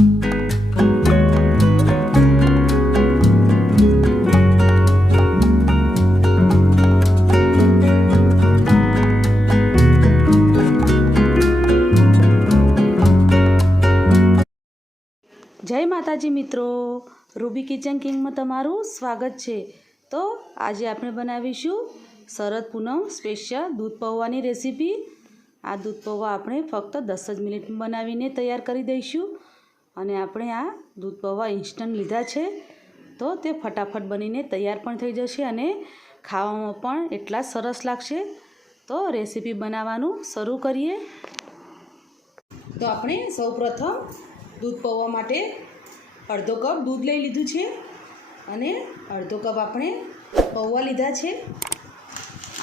જય માતાજી મિત્રો, રૂબી કિચન કિંગમાં તમારું સ્વાગત છે। તો આજે આપણે બનાવીશું શરદ પૂનમ સ્પેશિયલ દૂધ પૌવાની રેસીપી। આ દૂધ પૌવા આપણે ફક્ત 10 જ મિનિટમાં બનાવીને તૈયાર કરી દઈશું। અને આપણે આ દૂધ પૌવા ઇન્સ્ટન્ટ લીધા છે તો તે ફટાફટ બનીને તૈયાર પણ થઈ જશે અને ખાવામાં પણ એટલા સરસ લાગશે। તો રેસીપી બનાવવાનું શરૂ કરીએ। તો આપણે સૌપ્રથમ दूध पौवा माटे अर्धो कप दूध लई लीधुं छे अने अर्धो कप आपणे पौवा लीधा छे।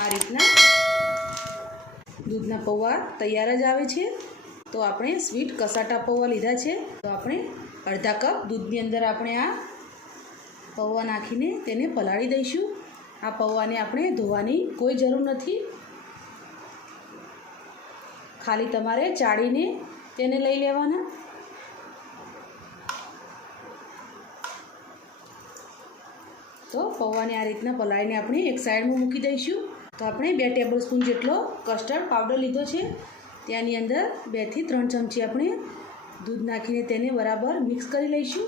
आ रीतना दूधना पौवा तैयार ज आवे छे। तो आपणे स्वीट कसाटा पौवा लीधा छे। तो आपणे अर्धा कप दूधनी अंदर आपणे आ पौवा नाखीने तेने पलाળી दईशुं। आ पौवाने आपणे धोवानी कोई जरूर नथी, खाली तमारे चाळीने तेने लई लेवाना। तो पौवा ने आ रीतना पलाळीने आपणे एक साइड में मूकी दईशुं। तो आपणे 2 टेबलस्पून जेटलो कस्टर्ड पाउडर लीधो छे, त्यानी अंदर 2 થી 3 चमची आपणे दूध नाखीने तेने बराबर मिक्स करी लईशुं।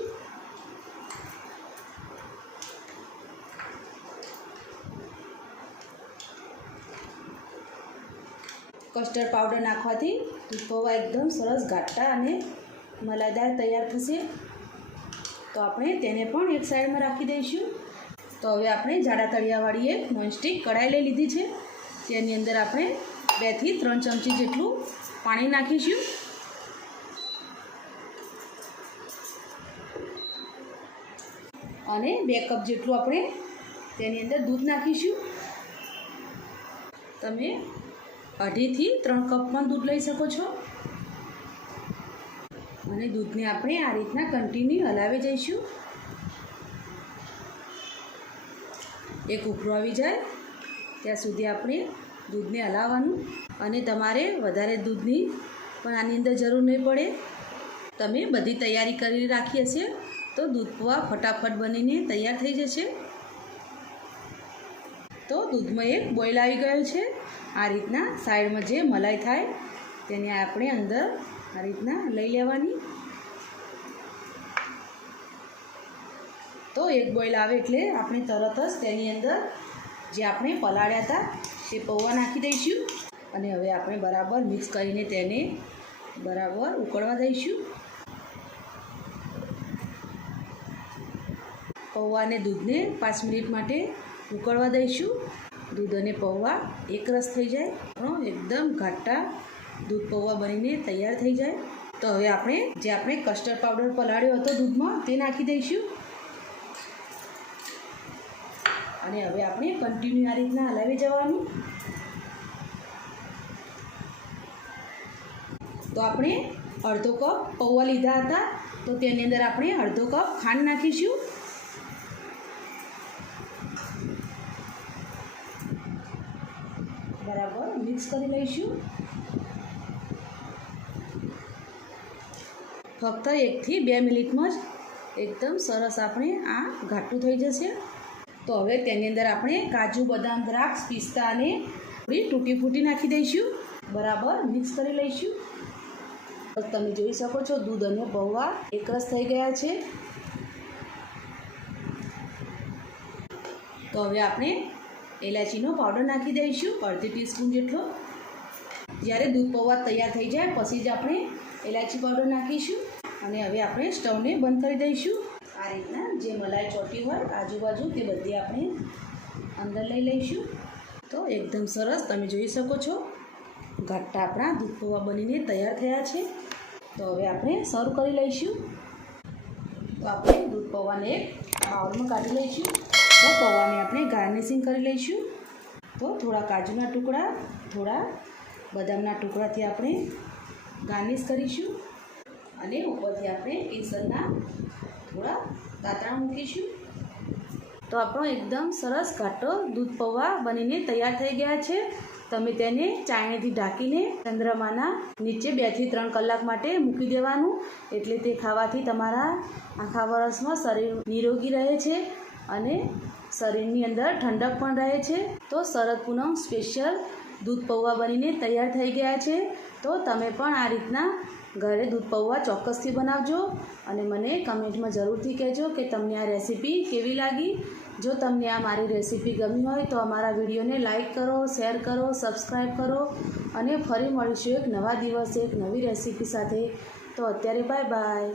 कस्टर्ड पाउडर नाखवाथी दूध पौवा एकदम सरस घाटा अने मलाईदार तैयार थशे। तो आपणे तेने पण एक साइड में राखी दईशुं। तो हवे आपणे जाड़ा तळियावाળી एक नॉनस्टिक कढ़ाई लई लीधी छे, तेनी अंदर आपणे 2 થી 3 चमची जेटલું पाणी नाखीशुं। अने 2 कप जेटલું आपणे तेनी अंदर दूध नाखीशुं। तमे 2.5 થી 3 कप पण दूध लई शको छो। अने दूधने आपणे आ रीतना कन्टिन्यू हलावी जईशुं। एक उभरो आवी जाए त्यां सुधी आपणे दूधने हलाववानुं। अने तमारे वधारे दूधनी पण आनी अंदर जरूर नहीं पड़े। तमे बधी तैयारी करी राखी हशे तो दूध पौवा फटाफट बनीने तैयार थई जशे। तो दूधमां एक बॉईल आवी गयो छे। आ रीतना साइड में जे मलाई थाय तेने आपणे अंदर आ रीतना लई लेवानी। तो एक बॉईल आवे एटले आपणे तरत ज तेनी अंदर जे आपणे पलाळ्या हता ते पौवा नाखी दईशुं। अने हवे आपणे बराबर मिक्स करीने तेने बराबर उकळवा दईशुं। पौवा ने दूधने 5 मिनिट माटे उकळवा दईशुं। दूध अने पौवा एक रस थई जाय तो एकदम घाटा दूध पौवा बनीने तैयार थई जाय। तो हवे आपणे जे आपणे कस्टर्ड पाउडर पलाळ्यो हतो दूधमां ते नाखी दईशुं। अने हवे आपणे कन्टिन्यू आ रीतना हलावी जवानुं। तो आपणे अर्धो कप पौवा लीधा हता तो तेनी अंदर आपणे अर्धो कप खांड नाखीशुं। बराबर मिक्स करी लईशुं। फक्त 1 થી 2 मिनिटमां ज एकदम सरस आपणे आ घाटुं थई जशे। तो हवे तेनी अंदर आपणे काजू बदाम द्राक्ष पिस्ता अने थोड़ी टूटी फूटी नाखी दईशुं। बराबर मिक्स करी लईशुं। तो तमे जोई शको छो दूध अने पौवा एक रस थई गया छे। तो हवे आपणे एलाचीनो पाउडर नाखी दईशुं 1/2 टीस्पून जेटलो। ज्यारे दूध पौवा तैयार थई जाय पछी ज आपणे एलाची पाउडर नाखीशुं। अने हवे आपणे स्टवने बंध करी दईशुं। आ रीतना जे मलाई ચોટી હોય આજુબાજુ તે બધી આપણે અંદર લઈ લઈશું। તો એકદમ સરસ તમે જોઈ શકો છો ઘાટા આપણા દૂધ પૌવા બનીને તૈયાર થયા છે। તો હવે આપણે સર્વ કરી લઈશું। તો આપણે દૂધ પૌવાને એક બાઉલમાં કાઢી લઈશું। તો પૌવાને આપણે ગાર્નિશિંગ કરી લઈશું। તો થોડા કાજુના ટુકડા થોડા બદામના ટુકડાથી આપણે ગાર્નિશ કરીશું અને ઉપરથી આપણે કેસરના थोड़ा दातरा मूकीशुं। तो आपणो एकदम सरस घाटो दूध पौवा बनीने तैयार थई गया छे। તમે તેને ચાયણીથી ઢાંકીને ચંદ્રમાના નીચે 2 થી 3 કલાક માટે મૂકી દેવાનું. એટલે તે ખાવાથી તમારા આખા વર્ષમાં શરીર નિરોગી રહે છે અને શરીરની અંદર ઠંડક પણ રહે છે. તો શરદ પૂનમ સ્પેશિયલ દૂધ પૌવા બનીને તૈયાર થઈ ગયા છે. તો તમે પણ આ રીતના ઘરે દૂધ પૌવા ચોક્કસથી બનાવજો અને મને કમેન્ટમાં જરૂરથી કહેજો કે તમને આ રેસીપી કેવી લાગી. જો તમને આ મારી રેસીપી ગમી હોય તો અમારા વિડીયોને લાઇક કરો, શેર કરો, સબસ્ક્રાઈબ કરો અને ફરી મળીશું એક નવા દિવસે એક નવી રેસીપી સાથે. તો અત્યારે બાય બાય.